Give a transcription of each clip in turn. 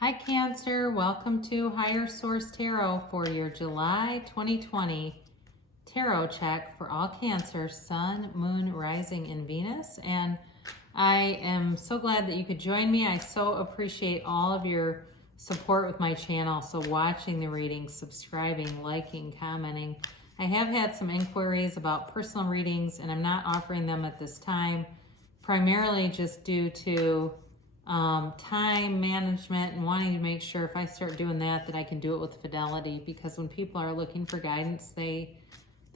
Hi Cancer, welcome to Higher Source Tarot for your July 2020 tarot check for all Cancer, Sun, Moon, Rising, and Venus. And I am so glad that you could join me. I so appreciate all of your support with my channel. So watching the readings, subscribing, liking, commenting. I have had some inquiries about personal readings and I'm not offering them at this time, primarily just due to time management and wanting to make sure if I start doing that I can do it with fidelity, because when people are looking for guidance, they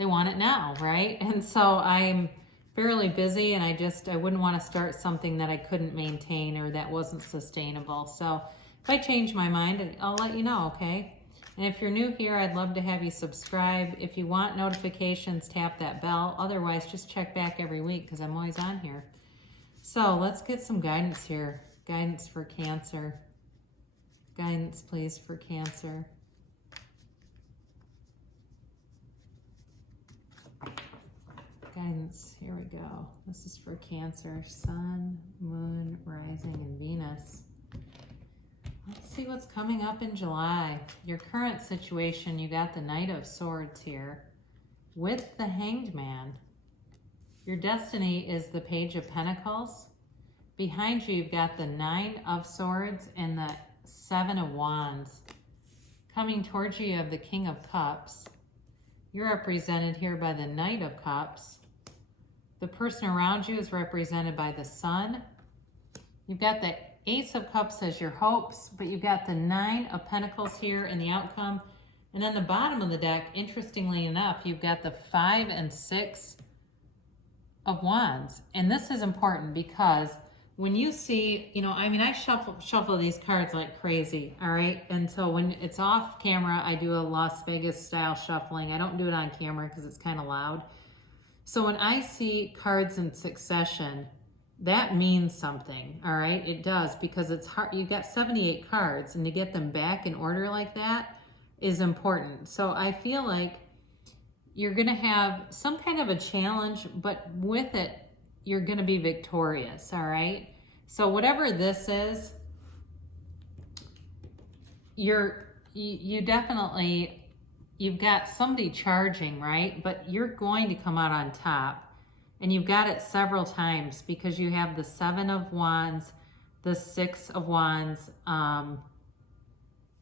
want it now, right? And so I'm fairly busy and I wouldn't want to start something that I couldn't maintain or that wasn't sustainable. So if I change my mind, I'll let you know, okay? And if you're new here, I'd love to have you subscribe. If you want notifications, tap that bell. Otherwise, just check back every week because I'm always on here. So let's get some guidance here. Guidance for Cancer. Guidance, please, for Cancer. Guidance, here we go. This is for Cancer, Sun, Moon, Rising, and Venus. Let's see what's coming up in July. Your current situation, you got the Knight of Swords here with the Hanged Man. Your destiny is the Page of Pentacles. Behind you, you've got the Nine of Swords and the Seven of Wands. Coming towards you, you have the King of Cups. You're represented here by the Knight of Cups. The person around you is represented by the Sun. You've got the Ace of Cups as your hopes, but you've got the Nine of Pentacles here in the outcome. And then the bottom of the deck, interestingly enough, you've got the Five and Six of Wands. And this is important because when you see, I shuffle these cards like crazy, all right? And so when it's off camera, I do a Las Vegas style shuffling. I don't do it on camera because it's kind of loud. So when I see cards in succession, that means something, all right? It does, because it's hard. You've got 78 cards, and to get them back in order like that is important. So I feel like you're going to have some kind of a challenge, but with it, you're going to be victorious, all right? So whatever this is, you've got somebody charging, right? But you're going to come out on top. And you've got it several times because you have the Seven of Wands, the Six of Wands, and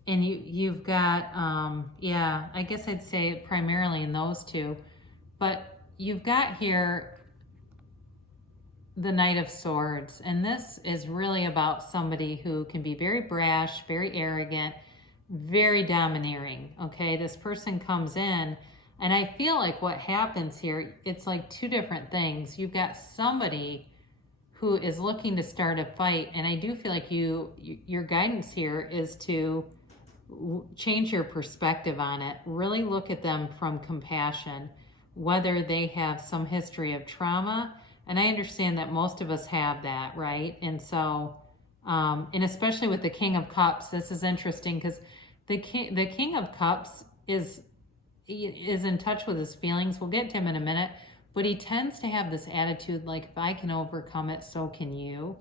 you've got, I guess I'd say primarily in those two. But you've got here the Knight of Swords, and this is really about somebody who can be very brash, very arrogant, very domineering, okay? This person comes in, and I feel like what happens here, it's like two different things. You've got somebody who is looking to start a fight, and I do feel like your guidance here is to change your perspective on it. Really look at them from compassion, whether they have some history of trauma. And I understand that most of us have that, right? And so, and especially with the King of Cups, this is interesting because the King of Cups is in touch with his feelings. We'll get to him in a minute, but he tends to have this attitude like, if I can overcome it, so can you.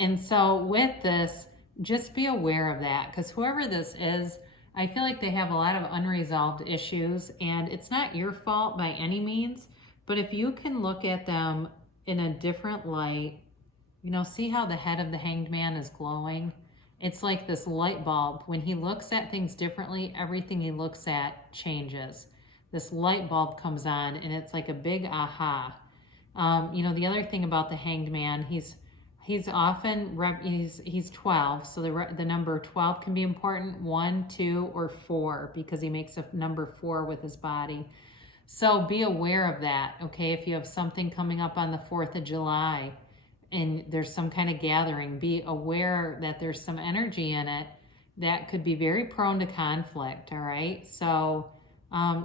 And so with this, just be aware of that, because whoever this is, I feel like they have a lot of unresolved issues, and it's not your fault by any means, but if you can look at them in a different light, see how the head of the Hanged Man is glowing? It's like this light bulb. When he looks at things differently, everything he looks at changes. This light bulb comes on, and it's like a big aha. The other thing about the Hanged Man, he's often, he's 12, so the number 12 can be important, 1, 2, or 4, because he makes a number 4 with his body. So be aware of that, okay? If you have something coming up on the 4th of July and there's some kind of gathering, be aware that there's some energy in it that could be very prone to conflict, all right? So,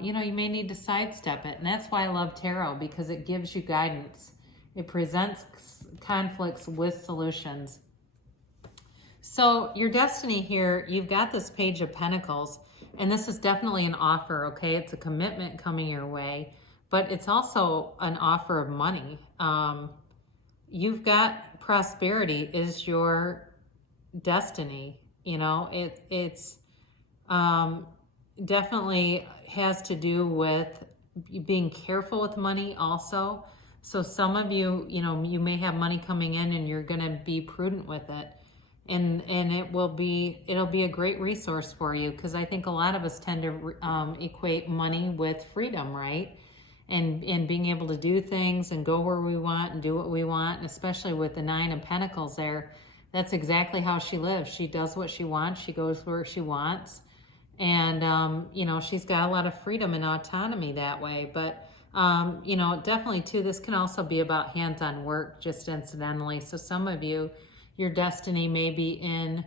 you may need to sidestep it. And that's why I love tarot, because it gives you guidance. It presents conflicts with solutions. So your destiny here, you've got this Page of Pentacles. And this is definitely an offer, okay? It's a commitment coming your way, but it's also an offer of money. You've got prosperity is your destiny. You know, it's um, definitely has to do with being careful with money also. So some of you, you know, you may have money coming in and you're going to be prudent with it. And it'll be a great resource for you, because I think a lot of us tend to equate money with freedom, right? And being able to do things and go where we want and do what we want, and especially with the Nine of Pentacles there, that's exactly how she lives. She does what she wants. She goes where she wants. And, you know, she's got a lot of freedom and autonomy that way. But, you know, definitely too, this can also be about hands-on work, just incidentally. So some of you, your destiny may be in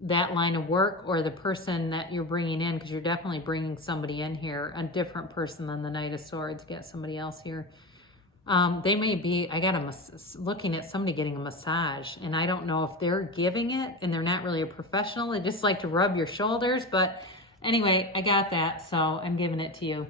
that line of work, or the person that you're bringing in, because you're definitely bringing somebody in here, a different person than the Knight of Swords. Get somebody else here. They may be, I got looking at somebody getting a massage, and I don't know if they're giving it and they're not really a professional. They just like to rub your shoulders. But anyway, I got that, so I'm giving it to you.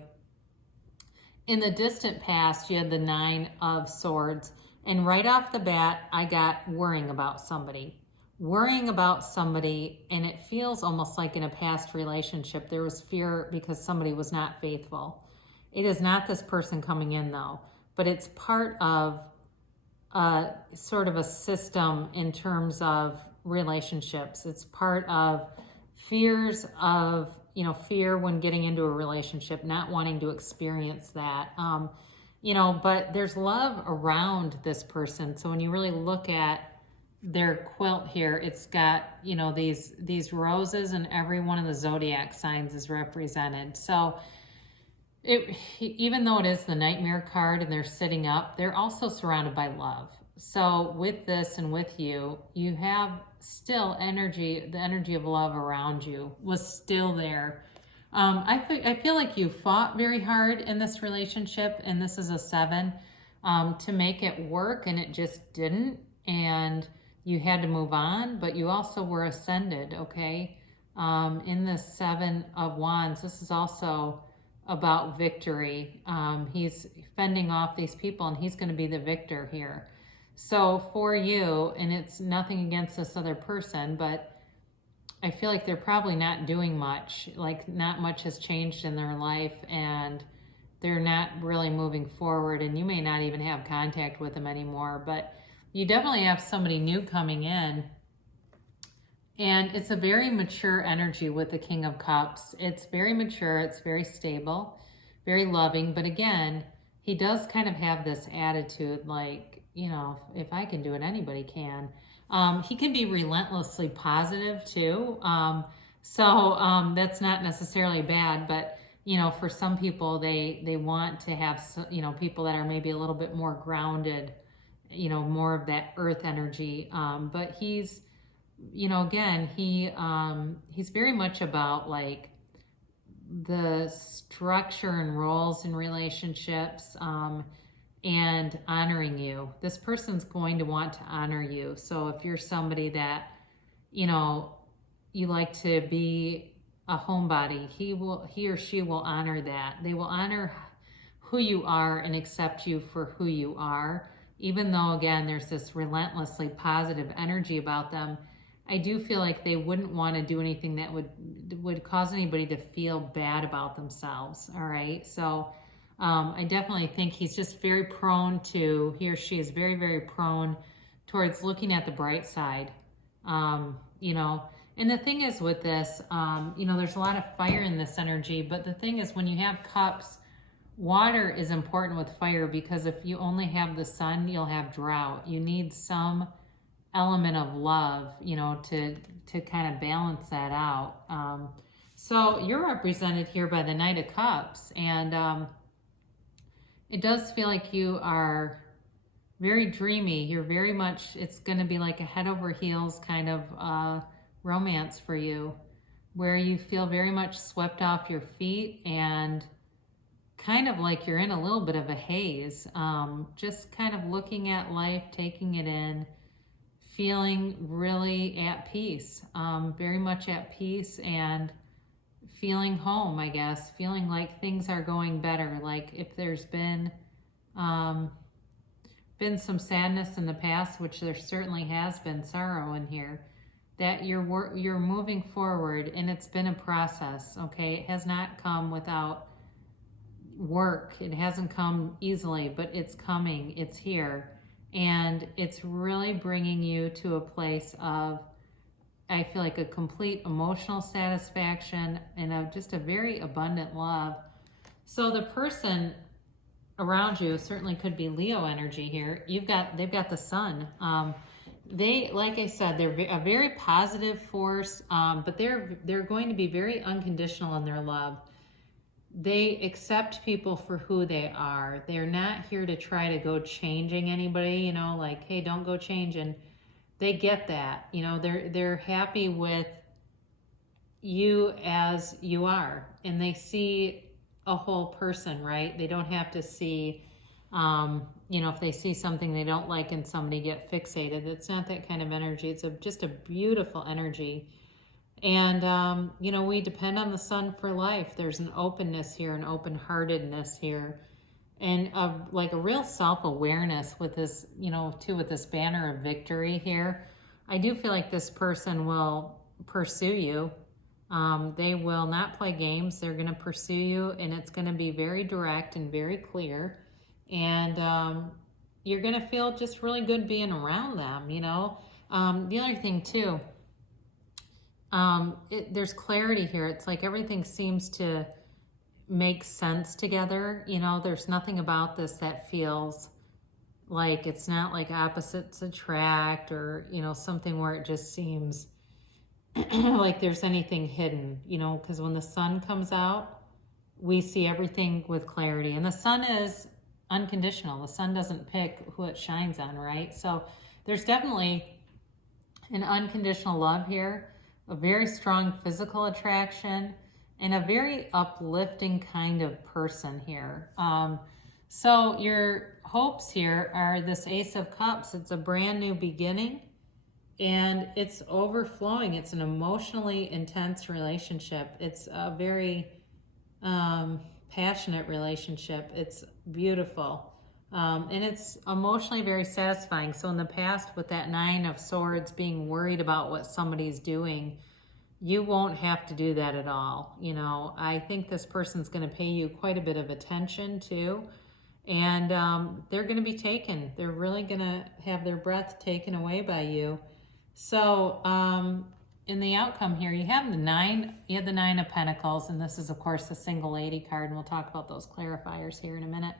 In the distant past, you had the Nine of Swords, and right off the bat, I got worrying about somebody. Worrying about somebody, and it feels almost like in a past relationship, there was fear because somebody was not faithful. It is not this person coming in though, but it's part of sort of a system in terms of relationships. It's part of fears of, you know, fear when getting into a relationship, not wanting to experience that. You know, but there's love around this person. So when you really look at their quilt here, it's got, you know, these roses, and every one of the zodiac signs is represented. So even though it is the Nightmare card and they're sitting up, they're also surrounded by love. So with this and with you, you have still energy, the energy of love around you was still there. I feel like you fought very hard in this relationship, and this is a 7, to make it work, and it just didn't. And you had to move on, but you also were ascended, okay? In the 7 of Wands, this is also about victory. He's fending off these people, and he's going to be the victor here. So for you, and it's nothing against this other person, but I feel like they're probably not doing much. Like, not much has changed in their life, and they're not really moving forward, and you may not even have contact with them anymore. But you definitely have somebody new coming in, and it's a very mature energy with the King of Cups. It's very mature, it's very stable, very loving. But again, he does kind of have this attitude like, you know, if I can do it, anybody can. He can be relentlessly positive too. So that's not necessarily bad, but you know, for some people, they want to have, you know, people that are maybe a little bit more grounded, you know, more of that earth energy. But he's, you know, again, he's very much about like the structure and roles in relationships, and honoring you. This person's going to want to honor you. So if you're somebody that, you know, you like to be a homebody, he or she will honor that. They will honor who you are and accept you for who you are. Even though, again, there's this relentlessly positive energy about them, I do feel like they wouldn't want to do anything that would cause anybody to feel bad about themselves, all right? So I definitely think he's just very prone to, he or she is very, very prone towards looking at the bright side, you know. And the thing is with this, you know, there's a lot of fire in this energy, but the thing is when you have cups, water is important with fire, because if you only have the sun, you'll have drought. You need some element of love, you know, to kind of balance that out. So you're represented here by the Knight of Cups, and it does feel like you are very dreamy. You're very much, it's going to be like a head over heels kind of romance for you, where you feel very much swept off your feet and kind of like you're in a little bit of a haze, just kind of looking at life, taking it in, feeling really at peace, very much at peace, and feeling home, I guess, feeling like things are going better. Like if there's been some sadness in the past, which there certainly has been sorrow in here, that you're moving forward, and it's been a process, okay? It has not come without work. It hasn't come easily, but it's coming. It's here. And it's really bringing you to a place of, I feel like, a complete emotional satisfaction and just a very abundant love. So the person around you certainly could be Leo energy here. They've got the sun. They, like I said, they're a very positive force, but they're going to be very unconditional in their love. They accept people for who they are. They're not here to try to go changing anybody, you know, like, hey, don't go changing. They get that, you know, they're happy with you as you are, and they see a whole person, right? They don't have to see, you know, if they see something they don't like in somebody, get fixated. It's not that kind of energy. It's just a beautiful energy. And, you know, we depend on the sun for life. There's an openness here, an open-heartedness here, and like a real self-awareness with this, you know, too, with this banner of victory here. I do feel like this person will pursue you. They will not play games. They're going to pursue you, and it's going to be very direct and very clear. And you're going to feel just really good being around them, you know. The other thing, too, there's clarity here. It's like everything seems to make sense together. You know, there's nothing about this that feels like, it's not like opposites attract, or, you know, something where it just seems like there's anything hidden, you know, because when the sun comes out, we see everything with clarity. And the sun is unconditional. The sun doesn't pick who it shines on, right? So there's definitely an unconditional love here, a very strong physical attraction, and a very uplifting kind of person here. So your hopes here are this Ace of Cups. It's a brand new beginning, and it's overflowing. It's an emotionally intense relationship. It's a very passionate relationship. It's beautiful. And it's emotionally very satisfying. So in the past, with that Nine of Swords, being worried about what somebody's doing, you won't have to do that at all. You know, I think this person's going to pay you quite a bit of attention too. And they're going to be taken. They're really going to have their breath taken away by you. So in the outcome here, you have the Nine of Pentacles, and this is, of course, the Single Lady card, and we'll talk about those clarifiers here in a minute.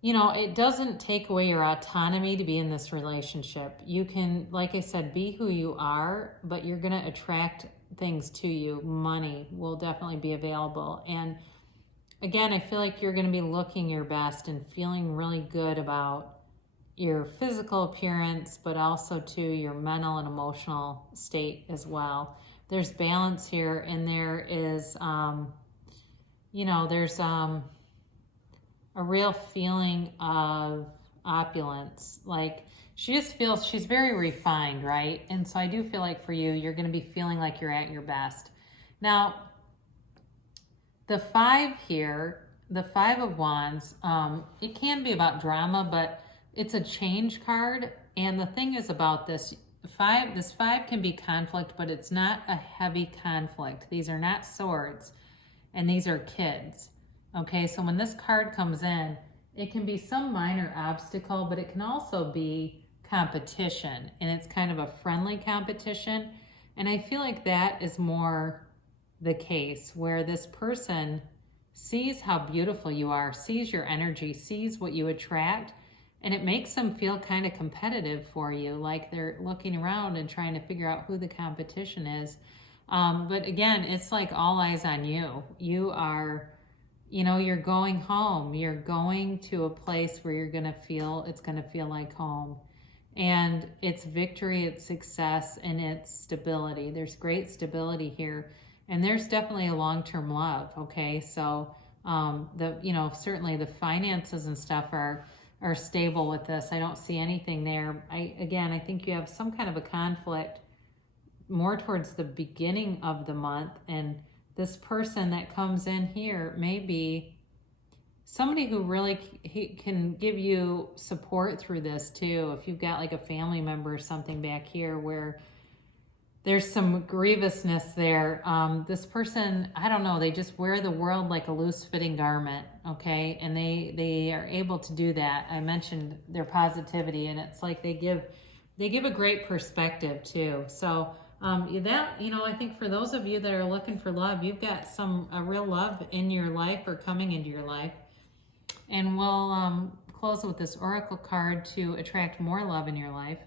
You know, it doesn't take away your autonomy to be in this relationship. You can, like I said, be who you are, but you're going to attract things to you. Money will definitely be available. And again, I feel like you're going to be looking your best and feeling really good about your physical appearance, but also to your mental and emotional state as well. There's balance here, and there is, you know, there's a real feeling of opulence. Like, she just feels, she's very refined, right? And so I do feel like for you, you're going to be feeling like you're at your best. Now, the 5 here, the 5 of Wands, it can be about drama, but it's a change card. And the thing is about this 5 can be conflict, but it's not a heavy conflict. These are not swords, and these are kids. Okay, so when this card comes in, it can be some minor obstacle, but it can also be competition, and it's kind of a friendly competition. And I feel like that is more the case, where this person sees how beautiful you are, sees your energy, sees what you attract, and it makes them feel kind of competitive for you, like they're looking around and trying to figure out who the competition is. But again, it's like all eyes on you. You are, you know, you're going home. You're going to a place where you're going to feel, it's going to feel like home. And it's victory, it's success, and it's stability. There's great stability here. And there's definitely a long-term love, okay? So, you know, certainly the finances and stuff are stable with this. I don't see anything there. I think you have some kind of a conflict more towards the beginning of the month, and this person that comes in here may be somebody who really can give you support through this too. If you've got like a family member or something back here where there's some grievousness there. This person, I don't know, they just wear the world like a loose fitting garment, okay? And they are able to do that. I mentioned their positivity, and it's like they give a great perspective too. So that, you know, I think for those of you that are looking for love, you've got a real love in your life or coming into your life. And we'll close with this oracle card to attract more love in your life.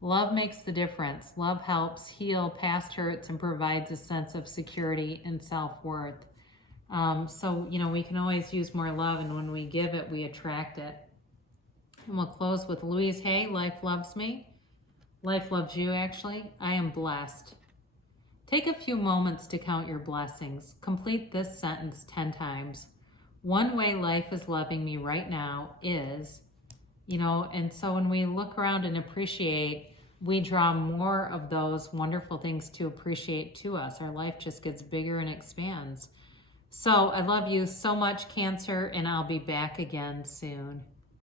Love makes the difference. Love helps heal past hurts and provides a sense of security and self-worth. So, you know, we can always use more love, and when we give it, we attract it. And we'll close with Louise Hay, life loves me. Life loves you, actually. I am blessed. Take a few moments to count your blessings. Complete this sentence 10 times. One way life is loving me right now is... You know, and so when we look around and appreciate, we draw more of those wonderful things to appreciate to us. Our life just gets bigger and expands. So I love you so much, Cancer, and I'll be back again soon.